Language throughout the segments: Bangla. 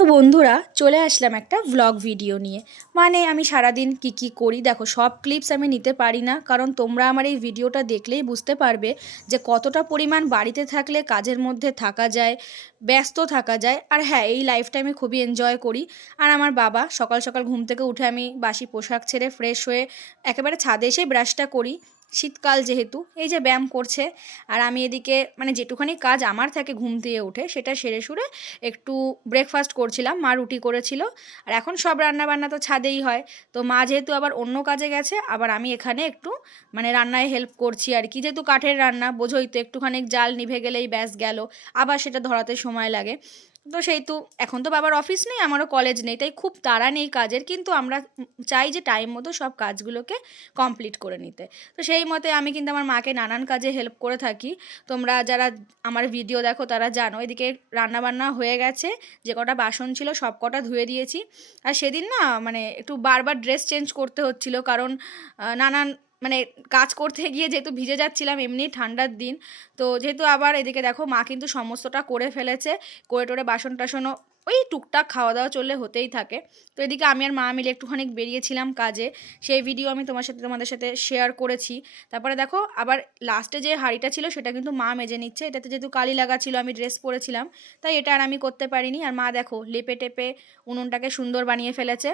তো বন্ধুরা, চলে আসলাম একটা ভ্লগ ভিডিও নিয়ে। মানে আমি সারাদিন কি কি করি, দেখো সব ক্লিপস আমি নিতে পারি না, কারণ তোমরা আমার এই ভিডিওটা দেখলেই বুঝতে পারবে যে কতটা পরিমাণ বাড়িতে থাকলে কাজের মধ্যে থাকা যায়, ব্যস্ত থাকা যায়। আর হ্যাঁ এই লাইফটা আমি খুবই এনজয় করি। আর আমার বাবা সকাল সকাল ঘুম থেকে উঠে আমি বাসি পোশাক ছেড়ে ফ্রেশ হয়ে একেবারে ছাদে এসেই ব্রাশটা করি। শীতকাল যেহেতু, এই যে ব্যায়াম করছে, আর আমি এদিকে মানে যেটুখানি কাজ আমার থাকে ঘুম দিয়ে উঠে, সেটা সেরে সুরে একটু ব্রেকফাস্ট করছিলাম, মা রুটি করেছিল, আর এখন সব রান্না বান্না তো ছাদেই হয়, তো মা যেহেতু আবার অন্য কাজে গেছে, আবার আমি এখানে একটু মানে রান্নায় হেল্প করছি আর কি, যেহেতু কাঠের রান্না, বোঝোই তো একটুখানি জাল নিভে গেলেই ব্যাস গেল, আবার সেটা ধরাতে সময় লাগে তো সেহেতু এখন তো বাবার অফিস নেই, আমারও কলেজ নেই, তাই খুব তাড়া নেই কাজের, কিন্তু আমরা চাই যে টাইম মতো সব কাজগুলোকে কমপ্লিট করে নিতে। তো সেই মতে আমি কিন্তু আমার মাকে নানান কাজে হেল্প করে থাকি। তোমরা যারা আমার ভিডিও দেখো, তারা জানো, এদিকে রান্নাবান্না হয়ে গেছে, যে কটা বাসন ছিল সব কটা ধুয়ে দিয়েছি। আর সেদিন না মানে একটু বারবার ড্রেস চেঞ্জ করতে হচ্ছিল, কারণ নানান মানে কাজ করতে গিয়ে যেহেতু ভিজে যাচ্ছিলাম এমনি ঠান্ডার দিন, তো যেহেতু আবার এদিকে দেখো মা কিন্তু সমস্তটা করে ফেলেছে, করে টোরে বাসন টাসনও ওই টুকটাক খাওয়া দাওয়া চললে হতেই থাকে। তো এদিকে আমি আর মা মিলে একটুখানি বেরিয়েছিলাম কাজে, সেই ভিডিও আমি তোমার সাথে, তোমাদের সাথে শেয়ার করেছি। তারপরে দেখো আবার লাস্টে যে হাঁড়িটা ছিল সেটা কিন্তু মা মেজে নিচ্ছে, এটাতে যেহেতু কালি লাগা ছিল আমি ড্রেস পরেছিলাম, তাই এটা আর আমি করতে পারিনি। আর মা দেখো লেপে টেপে উনুনটাকে সুন্দর বানিয়ে ফেলেছে।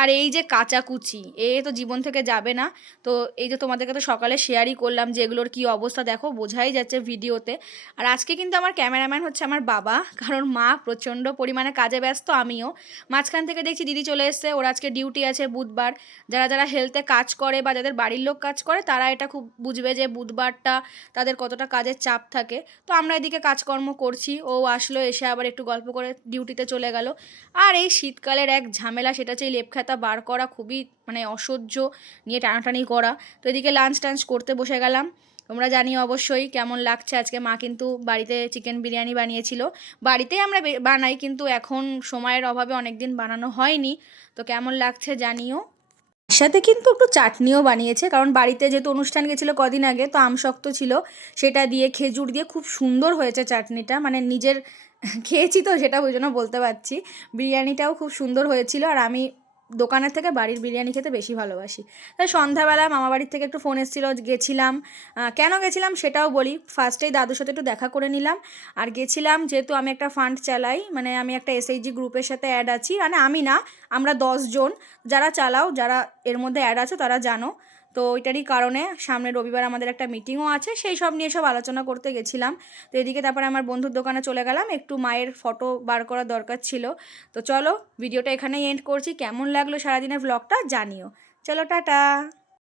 আর এই যে কাচাকুচি এ তো জীবন থেকে যাবে না। তো এই যে তোমাদেরকে তো সকালে শেয়ারই করলাম যে এগুলোর কী অবস্থা, দেখো বোঝাই যাচ্ছে ভিডিওতে। আর আজকে কিন্তু আমার ক্যামেরাম্যান হচ্ছে আমার বাবা, কারণ মা প্রচণ্ড পরিমাণে কাজে ব্যস্ত, আমিও। মাঝখান থেকে দেখছি দিদি চলে এসছে, ওর আজকে ডিউটি আছে বুধবার। যারা যারা হেলথে কাজ করে বা যাদের বাড়ির লোক কাজ করে, তারা এটা খুব বুঝবে যে বুধবারটা তাদের কতটা কাজের চাপ থাকে। তো আমরা এদিকে কাজকর্ম করছি, ও আসলো, এসে আবার একটু গল্প করে ডিউটিতে চলে গেল। আর এই শীতকালের এক ঝামেলা, সেটা হচ্ছে এই লেপখাতা বার করা খুবই মানে অসহ্য নিয়ে টানাটানি করা। তো এদিকে লাঞ্চ টাঞ্চ করতে বসে গেলাম। তোমরা জানিও অবশ্যই কেমন লাগছে। আজকে মা কিন্তু বাড়িতে চিকেন বিরিয়ানি বানিয়েছিল। বাড়িতেই আমরা বানাই কিন্তু এখন সময়ের অভাবে অনেক দিন বানানো হয়নি। তো কেমন লাগছে জানিও। সাথে কিন্তু একটু চাটনিও বানিয়েছে। কারণ বাড়িতে যেহেতু অনুষ্ঠান গেছিল কদিন আগে, তো আমশক্ত ছিল। সেটা দিয়ে খেজুর দিয়ে খুব সুন্দর হয়েছে চাটনিটা। মানে নিজের খেয়েছি তো সেটা ওই জন্য বলতে পারছি। বিরিয়ানিটাও খুব সুন্দর হয়েছিল। আর আমি দোকানের থেকে বাড়ির বিরিয়ানি খেতে বেশি ভালোবাসি। তাই সন্ধ্যাবেলা মামা বাড়ির থেকে একটু ফোন এসেছিল, গেছিলাম। কেন গেছিলাম সেটাও বলি। ফার্স্টেই দাদুর সাথে একটু দেখা করে নিলাম। আর গেছিলাম যেহেতু আমি একটা ফান্ড চালাই মানে আমি একটা এসএইচজি গ্রুপের সাথে অ্যাড আছি। মানে আমি না, আমরা দশজন যারা চালাও, যারা এর মধ্যে অ্যাড আছে তারা জানো। তো ওইটারই কারণে সামনে রবিবার আমাদের একটা মিটিংও আছে, সেই সব নিয়ে সব আলোচনা করতে গেছিলাম। তো এদিকে তারপরে আমার বন্ধুর দোকানে চলে গেলাম, একটু মায়ের ফটো বার করার দরকার ছিল। তো চলো ভিডিওটা এখানেই এন্ড করছি। কেমন লাগল সারাদিনের ব্লগটা জানিও। চলো, টাটা!